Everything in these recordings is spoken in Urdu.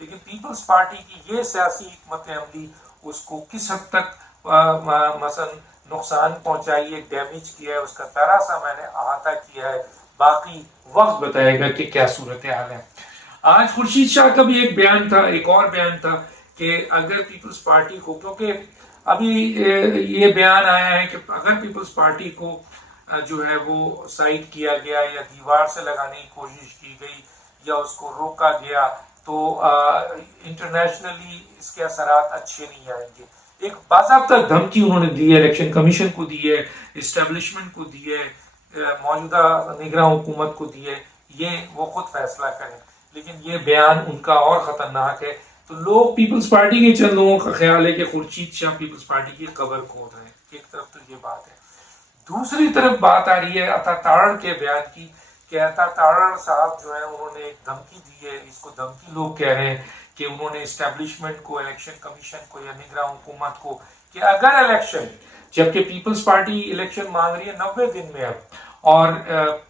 لیکن پیپلز پارٹی کی یہ سیاسی حکمت عملی اس کو کس حد تک مثلا نقصان پہنچائی ہے، ڈیمیج کیا ہے، اس کا ذرا سا میں نے احاطہ کیا ہے، باقی وقت بتائے گا کہ کیا صورتحال ہے۔ آج خورشید شاہ کا بھی ایک بیان تھا، ایک اور بیان تھا کہ اگر پیپلز پارٹی کو، کیونکہ ابھی یہ بیان آیا ہے کہ اگر پیپلز پارٹی کو جو ہے وہ سائڈ کیا گیا یا دیوار سے لگانے کی کوشش کی گئی یا اس کو روکا گیا تو انٹرنیشنلی اس کے اثرات اچھے نہیں آئیں گے۔ ایک باضابطہ دھمکی انہوں نے دی ہے، الیکشن کمیشن کو دی ہے، اسٹیبلشمنٹ کو دی ہے، موجودہ نگراں حکومت کو دی ہے، یہ وہ خود فیصلہ کریں، لیکن یہ بیان ان کا اور خطرناک ہے۔ تو لوگ پیپلز پارٹی کے چند لوگوں کا خیال ہے کہ خورشید شاہ پیپلز پارٹی کی قبر کھود رہے ہیں، ایک طرف تو یہ بات ہے۔ دوسری طرف بات آ رہی ہے عطا تارڑ کے بیان کی کہ عطا تارڑ صاحب جو ہے انہوں نے ایک دھمکی دی ہے، اس کو دھمکی لوگ کہہ رہے ہیں کہ انہوں نے اسٹیبلشمنٹ کو، الیکشن کمیشن کو یا نگراں حکومت کو کہ اگر الیکشن، جبکہ پیپلز پارٹی الیکشن مانگ رہی ہے 90 دن میں اب، اور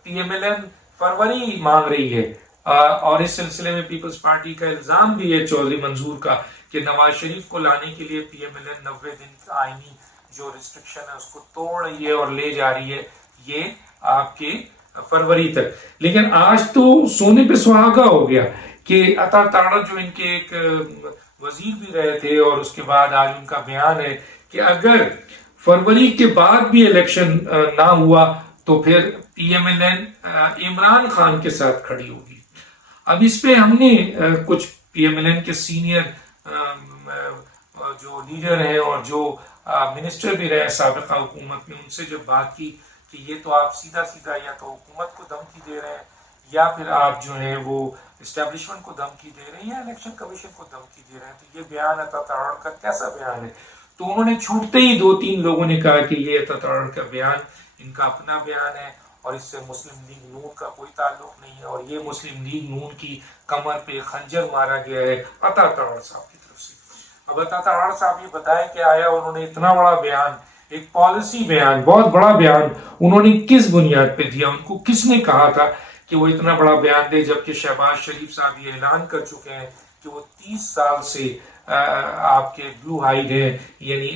پی ایم ایل این فروری مانگ رہی ہے، اور اس سلسلے میں پیپلز پارٹی کا الزام بھی ہے چودھری منظور کا کہ نواز شریف کو لانے کے لیے پی ایم ایل این 90 دن کا آئینی جو ریسٹرکشن ہے اس کو توڑ رہی ہے اور لے جا رہی ہے یہ آپ کے فروری تک۔ لیکن آج تو سونے پہ سہاگا ہو گیا کہ عطا تارڑ جو ان کے ایک وزیر بھی رہے تھے، اور اس کے بعد آج ان کا بیان ہے کہ اگر فروری کے بعد بھی الیکشن نہ ہوا تو پھر P M L N Imran Khan کے ساتھ کھڑی ہوگی۔ اب اس پہ ہم نے کچھ پی ایم ایل این کے سینئر جو لیڈر ہیں اور جو منسٹر بھی رہے سابقہ حکومت میں، ان سے جب بات کی کہ یہ تو آپ سیدھا سیدھا یا تو حکومت کو دھمکی دے رہے ہیں یا پھر آپ جو ہیں وہ اسٹیبلشمنٹ کو دھمکی دے رہے ہیں یا الیکشن کمیشن کو دھمکی دے رہے ہیں، تو یہ بیان عطا تارڑ کا کیسا بیان ہے؟ تو انہوں نے چھوٹتے ہی 2-3 لوگوں نے کہا کہ یہ عطا تارڑ کا بیان ان کا اپنا بیان ہے اور اس سے مسلم لیگ نون کا کوئی تعلق نہیں ہے، اور یہ مسلم لیگ نون کی کمر پہ خنجر مارا گیا ہے عطا تارڑ صاحب کی طرف سے۔ اب عطا تارڑ صاحب یہ بتائیں کہ آیا انہوں نے اتنا بڑا بیان، ایک پالیسی بیان، بہت بڑا بیان انہوں نے کس بنیاد پہ دیا؟ ان کو کس نے کہا تھا کہ وہ اتنا بڑا بیان دے، جبکہ شہباز شریف صاحب یہ اعلان کر چکے ہیں کہ وہ 30 سال سے آپ کے بلو ہائیڈ ہیں، یعنی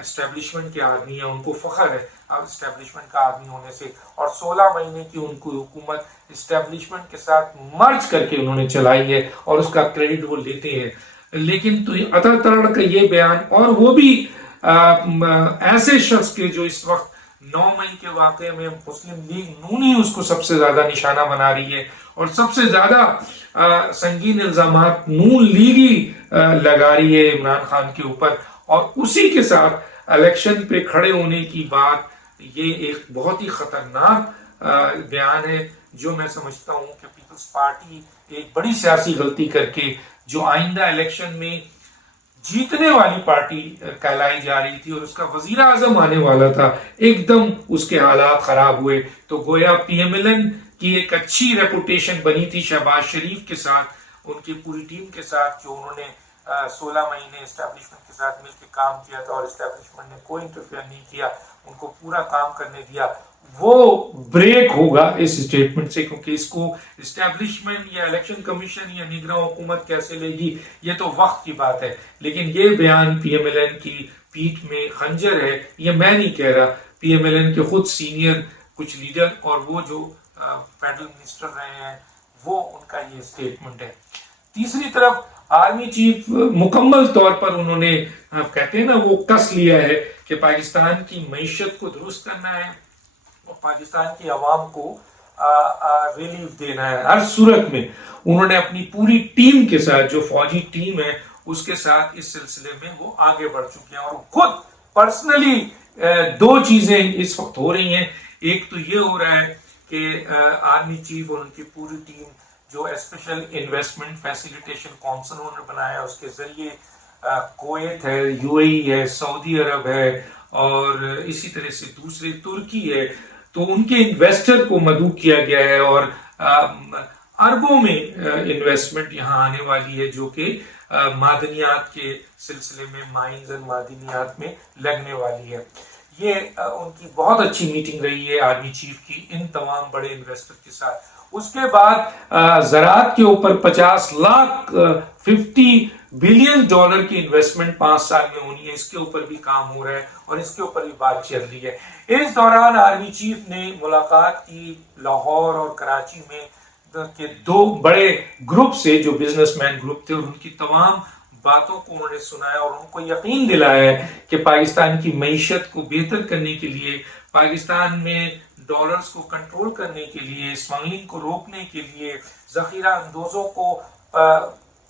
اسٹیبلشمنٹ کے آدمی ہیں، ان کو فخر ہے اسٹیبلشمنٹ کا آدمی ہونے سے، اور 16 مہینے کی ان کو حکومت اسٹیبلشمنٹ کے ساتھ مرج کر کے انہوں نے چلائی ہے اور اس کا کریڈٹ وہ لیتے ہیں۔ لیکن تو عطا تارڑ کا یہ بیان، اور وہ بھی ایسے شخص کے جو اس وقت 9 مئی کے واقعے میں مسلم لیگ نون ہی اس کو سب سے زیادہ نشانہ بنا رہی ہے اور سب سے زیادہ سنگین الزامات نون لیگ ہی لگا رہی ہے عمران خان کے اوپر، اور اسی کے ساتھ الیکشن پہ کھڑے ہونے کی بات، یہ ایک بہت ہی خطرناک بیان ہے جو میں سمجھتا ہوں کہ پیپلز پارٹی ایک بڑی سیاسی غلطی کر کے جو آئندہ الیکشن میں جیتنے والی پارٹی کہلائی جا رہی تھی اور اس کا وزیر اعظم آنے والا تھا، ایک دم اس کے حالات خراب ہوئے۔ تو گویا پی ایم ایل این کی ایک اچھی ریپوٹیشن بنی تھی شہباز شریف کے ساتھ، ان کی پوری ٹیم کے ساتھ، جو انہوں نے 16 مہینے اسٹیبلشمنٹ کے ساتھ مل کے کام کیا تھا اور اسٹیبلشمنٹ نے کوئی انٹرفیئر نہیں کیا، ان کو پورا کام کرنے دیا، وہ بریک ہوگا اس اسٹیٹمنٹ سے، کیونکہ اس کو اسٹیبلشمنٹ یا الیکشن کمیشن یا نگراں حکومت کیسے لے گی یہ تو وقت کی بات ہے، لیکن یہ بیان پی ایم ایل این کی پیٹھ میں خنجر ہے، یہ میں نہیں کہہ رہا، پی ایم ایل این کے خود سینئر کچھ لیڈر اور وہ جو فیڈرل منسٹر رہے ہیں وہ ان کا یہ اسٹیٹمنٹ ہے۔ تیسری طرف آرمی چیف مکمل طور پر انہوں نے کہتے ہیں نا وہ کس لیا ہے کہ پاکستان کی معیشت کو درست کرنا ہے اور پاکستان کی عوام کو ریلیف دینا ہے ہر صورت میں۔ انہوں نے اپنی پوری ٹیم کے ساتھ، جو فوجی ٹیم ہے اس کے ساتھ اس سلسلے میں وہ آگے بڑھ چکے ہیں، اور خود پرسنلی 2 چیزیں اس وقت ہو رہی ہیں۔ ایک تو یہ ہو رہا ہے کہ آرمی چیف اور ان کی پوری ٹیم جو اسپیشل انویسٹمنٹ فیسیلیٹیشن کونسل انہوں نے بنایا ہے، اس کے ذریعے کویت ہے، یو اے ای ہے، سعودی عرب ہے، اور اسی طرح سے دوسرے ترکی ہے، تو ان کے انویسٹر کو مدعو کیا گیا ہے اور اربوں میں انویسٹمنٹ یہاں آنے والی ہے جو کہ معدنیات کے سلسلے میں، مائنز اور معدنیات میں لگنے والی ہے۔ یہ ان کی بہت اچھی میٹنگ رہی ہے آرمی چیف کی ان تمام بڑے انویسٹر کے ساتھ۔ اس کے بعد زراعت کے اوپر 50 لاکھ 50 بلین ڈالر کی انویسٹمنٹ 5 سال میں ہونی ہے، اس کے اوپر بھی کام ہو رہا ہے اور اس کے اوپر بھی بات چل رہی ہے۔ اس دوران آرمی چیف نے ملاقات کی لاہور اور کراچی میں کے 2 بڑے گروپ سے جو بزنس مین گروپ تھے، اور ان کی تمام باتوں کو انہوں نے سنایا اور ان کو یقین دلایا ہے کہ پاکستان کی معیشت کو بہتر کرنے کے لیے، پاکستان میں ڈالرز کو کنٹرول کرنے کے لیے، اسمگلنگ کو روکنے کے لیے، ذخیرہ اندوزوں کو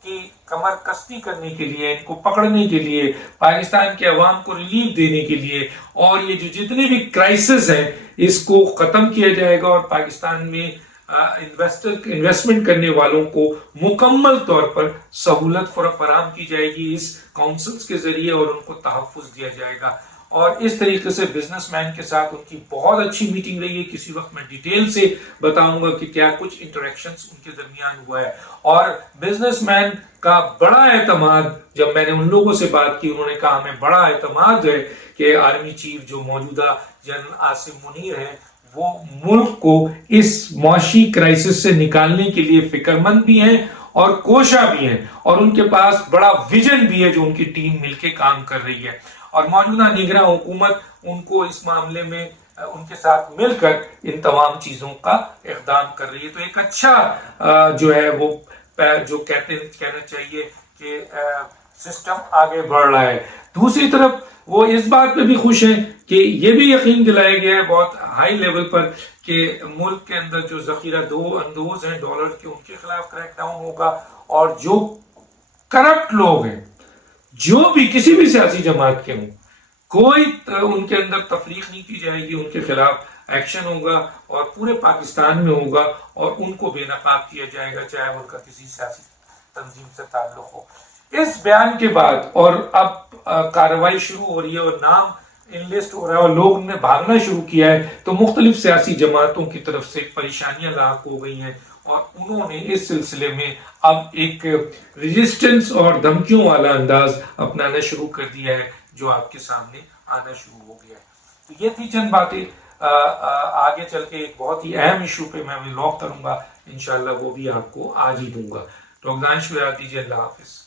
کی کمر کستی کرنے کے لیے، ان کو پکڑنے کے لیے، پاکستان کے عوام کو ریلیف دینے کے لیے، اور یہ جو جتنے بھی کرائسس ہیں اس کو ختم کیا جائے گا، اور پاکستان میں انویسٹمنٹ کرنے والوں کو مکمل طور پر سہولت فراہم کی جائے گی اس کاؤنسلز کے ذریعے، اور ان کو تحفظ دیا جائے گا۔ اور اس طریقے سے بزنس مین کے ساتھ ان کی بہت اچھی میٹنگ رہی ہے۔ کسی وقت میں ڈیٹیل سے بتاؤں گا کہ کیا کچھ انٹریکشنز ان کے درمیان ہوا ہے، اور بزنس مین کا بڑا اعتماد، جب میں نے ان لوگوں سے بات کی انہوں نے کہا ہمیں بڑا اعتماد ہے کہ آرمی چیف جو موجودہ جنرل عاصم منیر ہے وہ ملک کو اس معاشی کرائسس سے نکالنے کے لیے فکر مند بھی ہیں اور کوشاں بھی ہیں، اور ان کے پاس بڑا ویژن بھی ہے جو ان کی ٹیم مل کے کام کر رہی ہے، اور موجودہ نگراں حکومت ان کو اس معاملے میں ان کے ساتھ مل کر ان تمام چیزوں کا اقدام کر رہی ہے۔ تو ایک اچھا جو ہے وہ جو کہنا چاہیے کہ سسٹم آگے بڑھ رہا ہے۔ دوسری طرف وہ اس بات پہ بھی خوش ہیں کہ یہ بھی یقین دلایا گیا ہے بہت ہائی لیول پر کہ ملک کے اندر جو ذخیرہ اندوز ہیں ڈالر کے، ان کے خلاف کریک ڈاؤن ہوگا، اور جو کرپٹ لوگ ہیں، جو بھی کسی بھی سیاسی جماعت کے ہوں، کوئی ان کے اندر تفریق نہیں کی جائے گی، ان کے خلاف ایکشن ہوگا اور پورے پاکستان میں ہوگا، اور ان کو بے نقاب کیا جائے گا چاہے ان کا کسی سیاسی تنظیم سے تعلق ہو۔ اس بیان کے بعد اور اب کارروائی شروع ہو رہی ہے اور نام انلسٹ ہو رہا ہے اور لوگ نے بھاگنا شروع کیا ہے، تو مختلف سیاسی جماعتوں کی طرف سے پریشانیاں لاحق ہو گئی ہیں، اور انہوں نے اس سلسلے میں اب ایک ریزسٹنس اور دھمکیوں والا انداز اپنانا شروع کر دیا ہے جو آپ کے سامنے آنا شروع ہو گیا ہے۔ تو یہ تھی چند باتیں۔ آگے چل کے ایک بہت ہی اہم ایشو پہ میں ولاگ کروں گا انشاءاللہ، وہ بھی آپ کو آج ہی دوں گا۔ ڈاکٹر دانش کو یاد دیجیے، اللہ حافظ۔